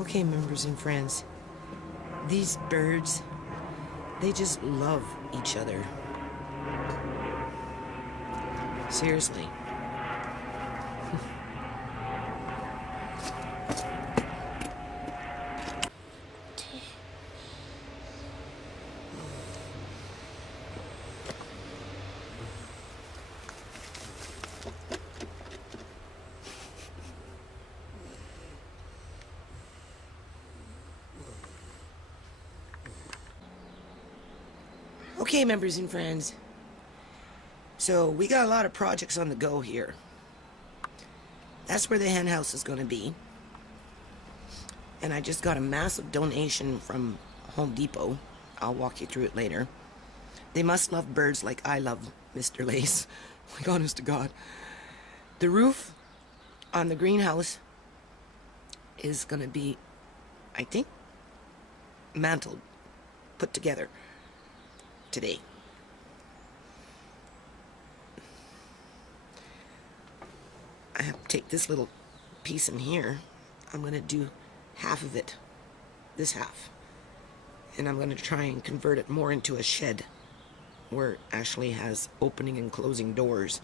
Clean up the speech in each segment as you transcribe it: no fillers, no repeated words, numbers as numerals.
Okay, members and friends, these birds, they just love each other. Seriously. Okay, members and friends. So, we got a lot of projects on the go here. That's where the hen house is going to be. And I just got a massive donation from Home Depot. I'll walk you through it later. They must love birds like I love Mr. Lace. Like, honest to God. The roof on the greenhouse is going to be, I think, mantled, put together today. I have to take this little piece in here. I'm going to do half of it, this half, and I'm going to try and convert it more into a shed where it actually has opening and closing doors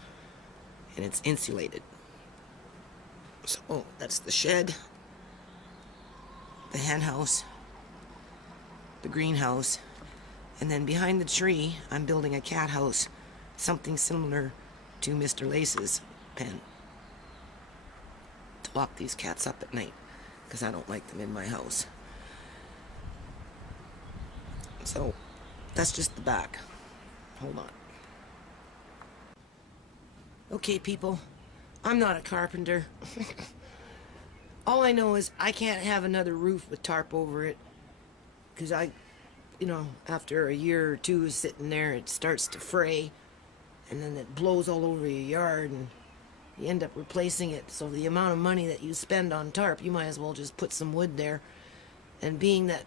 and it's insulated. So that's the shed, the hen house, the greenhouse, and then behind the tree I'm building a cat house, something similar to Mr. Lace's pen, to lock these cats up at night because I don't like them in my house. So that's just the back. Hold on. Okay, people, I'm not a carpenter. All I know is I can't have another roof with tarp over it because after a year or two of sitting there, it starts to fray and then it blows all over your yard and you end up replacing it. So the amount of money that you spend on tarp, you might as well just put some wood there. And being that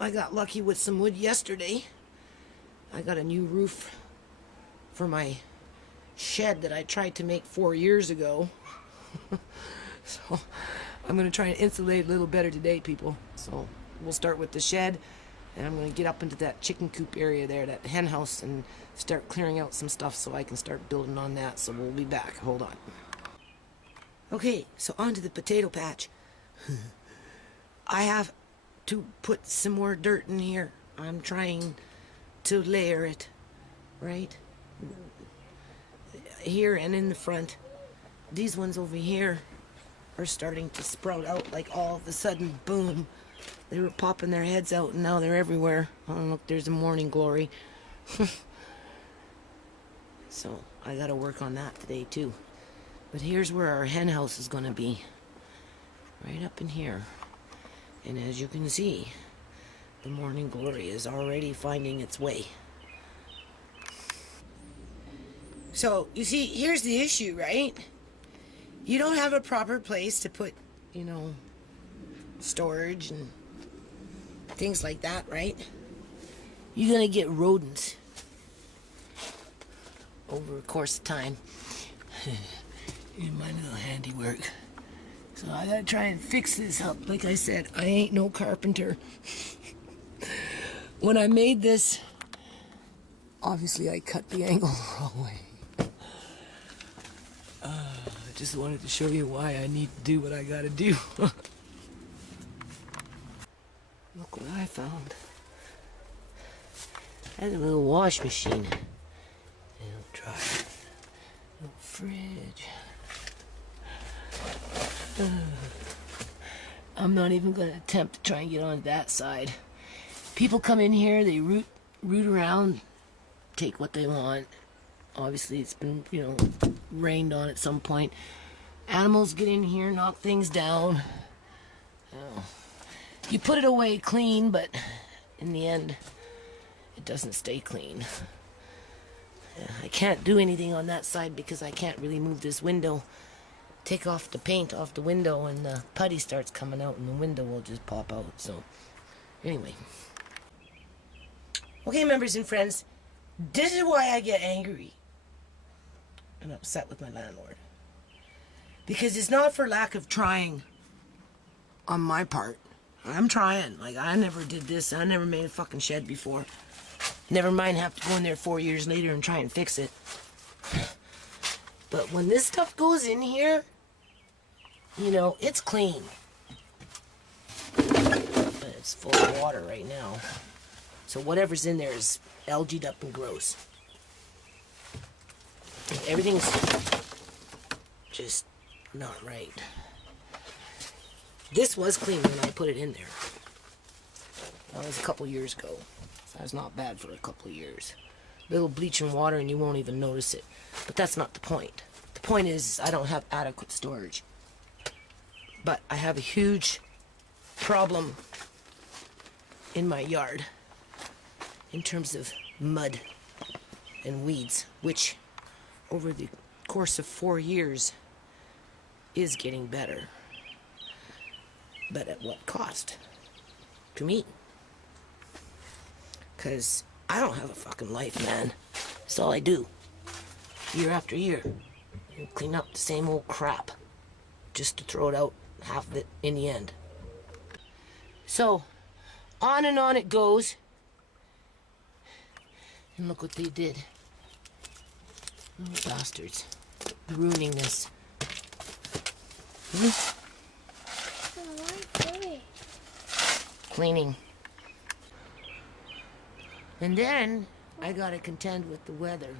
I got lucky with some wood yesterday, I got a new roof for my shed that I tried to make 4 years ago. So I'm going to try and insulate a little better today, people. So we'll start with the shed, and I'm going to get up into that chicken coop area there, that hen house, and start clearing out some stuff so I can start building on that. So we'll be back. Hold on. Okay, so onto the potato patch. I have to put some more dirt in here. I'm trying to layer it, right? Here and in the front. These ones over here are starting to sprout out, like all of a sudden, boom. They were popping their heads out and now they're everywhere. Oh, look, there's a morning glory. So I gotta work on that today too. But here's where our hen house is gonna be. Right up in here. And as you can see, the morning glory is already finding its way. So, you see, here's the issue, right? You don't have a proper place to put, storage and things like that, right? You're gonna get rodents over the course of time in my little handiwork. So I gotta try and fix this up. Like I said, I ain't no carpenter. When I made this, obviously I cut the angle the wrong way. I just wanted to show you why I need to do what I gotta do. Look what I found. That's a little wash machine. A little dryer. A little fridge. I'm not even going to attempt to try and get on that side. People come in here, they root around, take what they want. Obviously, it's been, rained on at some point. Animals get in here, knock things down. You put it away clean, but in the end, it doesn't stay clean. I can't do anything on that side because I can't really move this window. Take off the paint off the window and the putty starts coming out and the window will just pop out. So, anyway. Okay, members and friends, this is why I get angry and upset with my landlord. Because it's not for lack of trying on my part. I'm trying. Like, I never did this. I never made a fucking shed before. Never mind have to go in there 4 years later and try and fix it. But when this stuff goes in here, you know, it's clean. But it's full of water right now. So whatever's in there is algaed up and gross. Everything's just not right. This was clean when I put it in there. That was a couple years ago. That was not bad for a couple of years. Little bleach and water and you won't even notice it. But that's not the point. The point is I don't have adequate storage. But I have a huge problem in my yard in terms of mud and weeds, which over the course of 4 years is getting better. But at what cost? To me. Because I don't have a fucking life, man. That's all I do. Year after year. You clean up the same old crap. Just to throw it out, half of it in the end. So, on and on it goes. And look what they did. Little bastards. Ruining this. Cleaning. And then I gotta contend with the weather.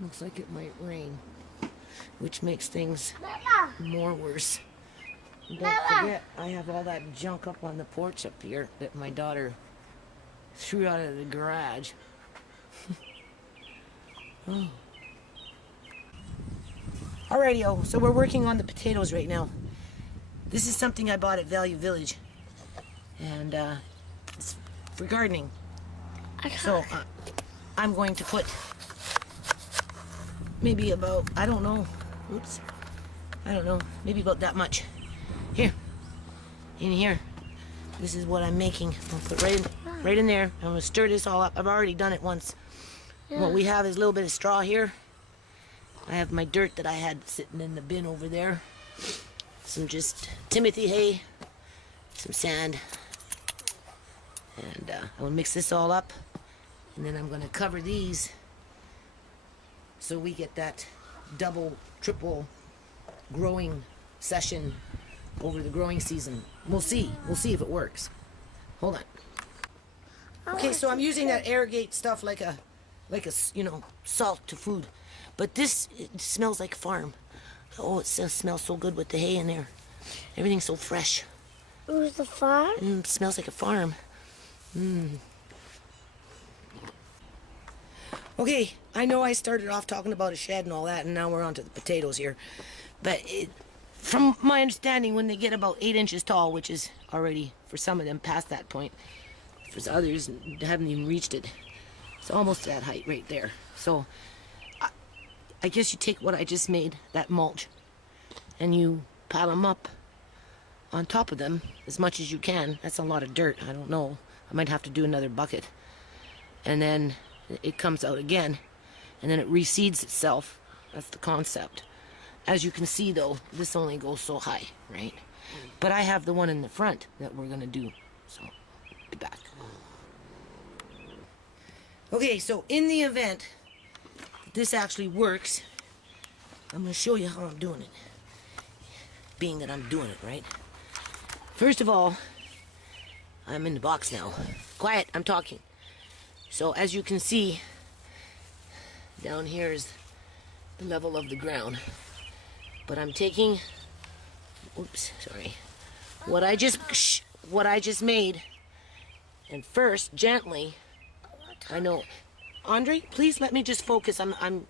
Looks like it might rain, which makes things more worse. And don't forget, I have all that junk up on the porch up here that my daughter threw out of the garage. Oh. Alrighty, so we're working on the potatoes right now. This is something I bought at Value Village. And it's for gardening. So I'm going to put maybe about, I don't know, maybe about that much. Here, in here. This is what I'm making. I'll put right in there. I'm gonna stir this all up. I've already done it once. Yeah. What we have is a little bit of straw here. I have my dirt that I had sitting in the bin over there. Some just Timothy hay, some sand. And I'm gonna mix this all up. And then I'm gonna cover these so we get that double, triple growing session over the growing season. We'll see if it works. Hold on. Okay, so I'm using that aerogate stuff like a you know, salt to food. But this, it smells like farm. Oh, it smells so good with the hay in there. Everything's so fresh. It was the farm? It smells like a farm. Okay, I know I started off talking about a shed and all that, and now we're on to the potatoes here. But from my understanding, when they get about 8 inches tall, which is already, for some of them, past that point, for others, haven't even reached it. It's almost that height right there. So, I guess you take what I just made, that mulch, and you pile them up on top of them as much as you can. That's a lot of dirt. I don't know. I might have to do another bucket. And then it comes out again, and then it reseeds itself. That's the concept. As you can see, though, this only goes so high, right? But I have the one in the front that we're gonna do. So, be back. Okay, so in the event that this actually works, I'm gonna show you how I'm doing it. Being that I'm doing it, right? First of all, I'm in the box now. Quiet, I'm talking. So as you can see, down here is the level of the ground. But I'm taking, oops, sorry, what I just made, and first, gently, I know, Andre, please let me just focus. I'm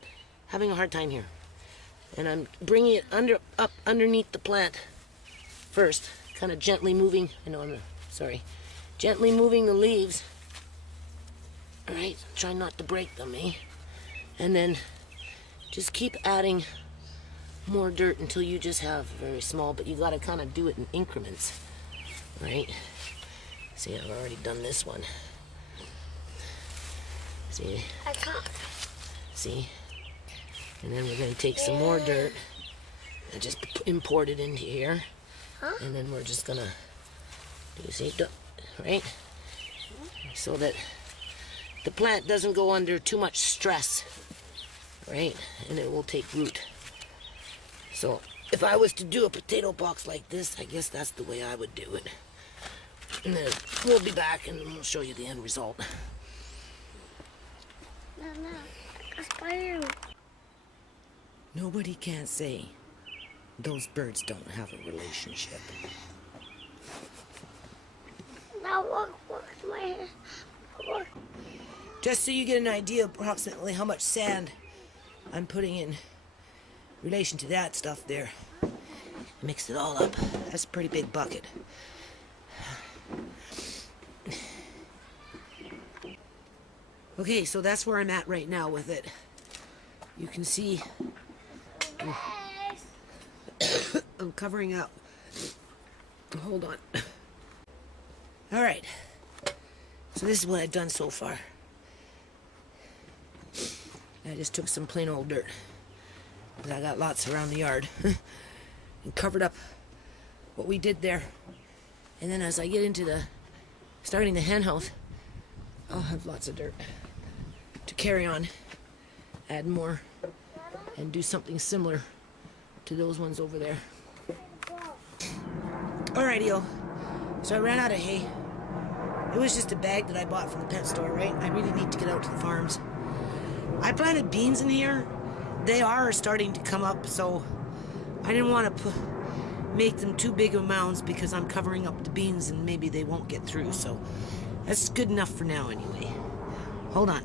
having a hard time here. And I'm bringing it up underneath the plant first, kind of gently moving, gently moving the leaves. All right, try not to break them, eh? And then just keep adding more dirt until you just have very small, but you gotta kind of do it in increments, right? See, I've already done this one. See? I can't. See? And then we're gonna take some more dirt and just import it into here. Huh? And then we're just gonna You see, right? So that the plant doesn't go under too much stress, right? And it will take root. So if I was to do a potato box like this, I guess that's the way I would do it. And then we'll be back and we'll show you the end result. Mama, a spider. Nobody can say those birds don't have a relationship. Now look, my hair. Look. Just so you get an idea approximately how much sand I'm putting in relation to that stuff there. Mix it all up. That's a pretty big bucket. Okay, so that's where I'm at right now with it. You can see I'm covering up. Hold on. All right. So this is what I've done so far. I just took some plain old dirt, because I got lots around the yard, and covered up what we did there. And then as I get into starting the hen house, I'll have lots of dirt to carry on, add more, and do something similar to those ones over there. Alrighty-o. So I ran out of hay. It was just a bag that I bought from the pet store, right? I really need to get out to the farms. I planted beans in here. They are starting to come up, so I didn't want to make them too big of mounds because I'm covering up the beans and maybe they won't get through, so that's good enough for now anyway. Hold on.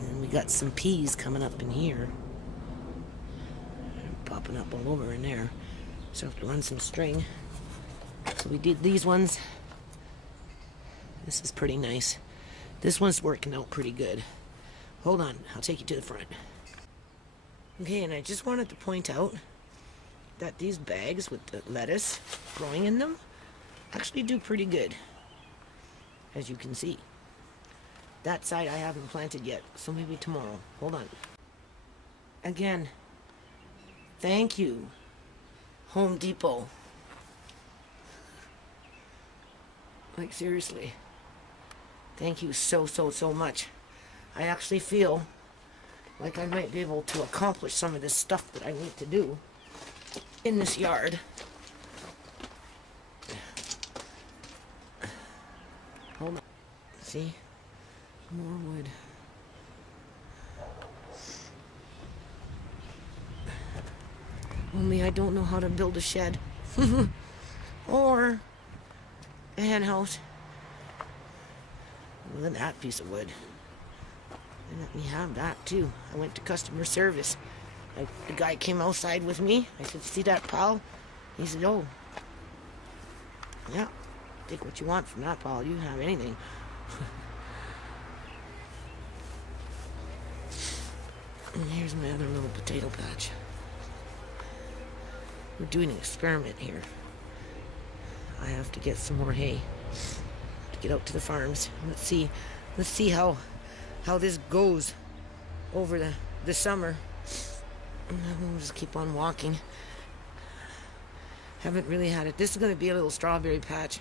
And we got some peas coming up in here. Popping up all over in there. So I have to run some string. So we did these ones. This is pretty nice. This one's working out pretty good. Hold on, I'll take you to the front. Okay, and I just wanted to point out that these bags with the lettuce growing in them actually do pretty good, as you can see. That side I haven't planted yet, so maybe tomorrow. Hold on. Again, thank you, Home Depot. Like, seriously. Thank you so much. I actually feel like I might be able to accomplish some of this stuff that I need to do in this yard. Hold on. See? More wood. Only I don't know how to build a shed. Or a hen house. Look at that piece of wood. And let me have that too. I went to customer service. The guy came outside with me. I said, "See that pile?" He said, "Oh, yeah, take what you want from that pile. You can have anything." And here's my other little potato patch. We're doing an experiment here. I have to get some more hay to get out to the farms. Let's see how this goes over the summer. And then we'll just keep on walking. Haven't really had it. This is going to be a little strawberry patch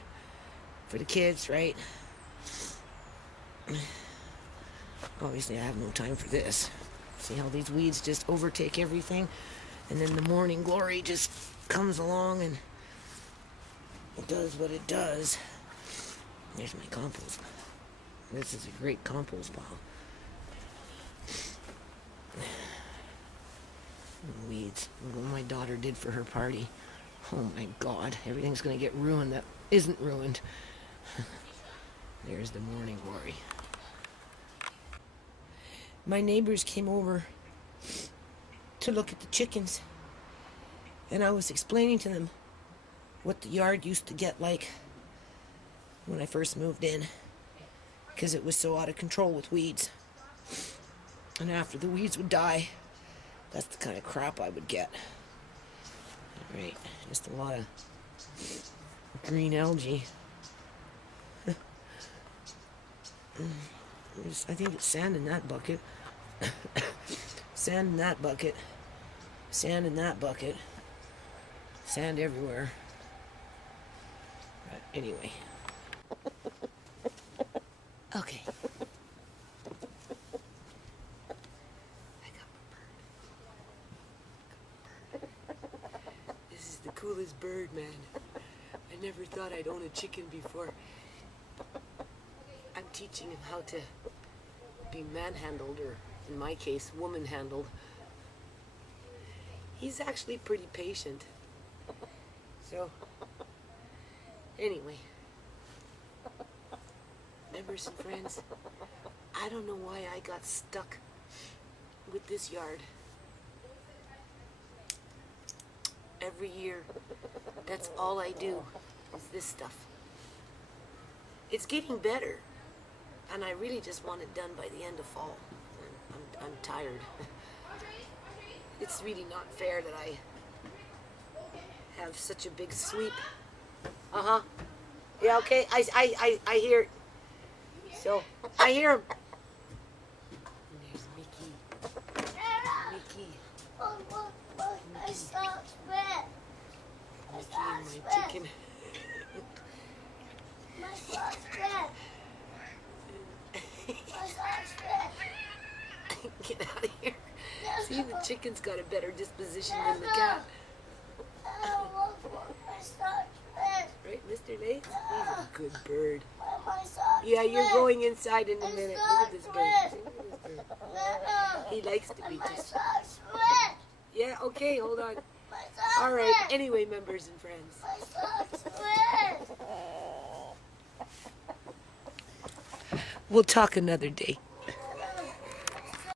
for the kids, right? Obviously, I have no time for this. See how these weeds just overtake everything, and then the morning glory just comes along and it does what it does. There's my compost. This is a great compost pile. Weeds. Look what my daughter did for her party. Oh my God, everything's gonna get ruined that isn't ruined. There's the morning glory. My neighbors came over to look at the chickens, and I was explaining to them what the yard used to get like when I first moved in, because it was so out of control with weeds. And after the weeds would die, that's the kind of crap I would get. Right, just a lot of green algae. I think it's sand in that bucket. Sand in that bucket. Sand in that bucket. Sand everywhere. But anyway. Okay. I got my bird. This is the coolest bird, man. I never thought I'd own a chicken before. I'm teaching him how to be manhandled, or in my case, woman-handled. He's actually pretty patient. So, anyway, members and friends, I don't know why I got stuck with this yard. Every year, that's all I do is this stuff. It's getting better, and I really just want it done by the end of fall. I'm tired. It's really not fair that I have such a big sweep. Uh-huh. Yeah, okay, I hear it. So, I hear him. And there's Mickey. Mickey. My socks red. Mickey and my chicken. My socks red. My socks red. Get out of here. See, the chicken's got a better disposition than the cat. My socks red. Right, Mr. Lace? He's a good bird. My socks Yeah, you're red. going inside in a minute. Look at this bird. See, look at this bird. He likes to be My just... socks red. Yeah, okay, hold on. My socks All right, red. anyway, members and friends. My socks red. We'll talk another day.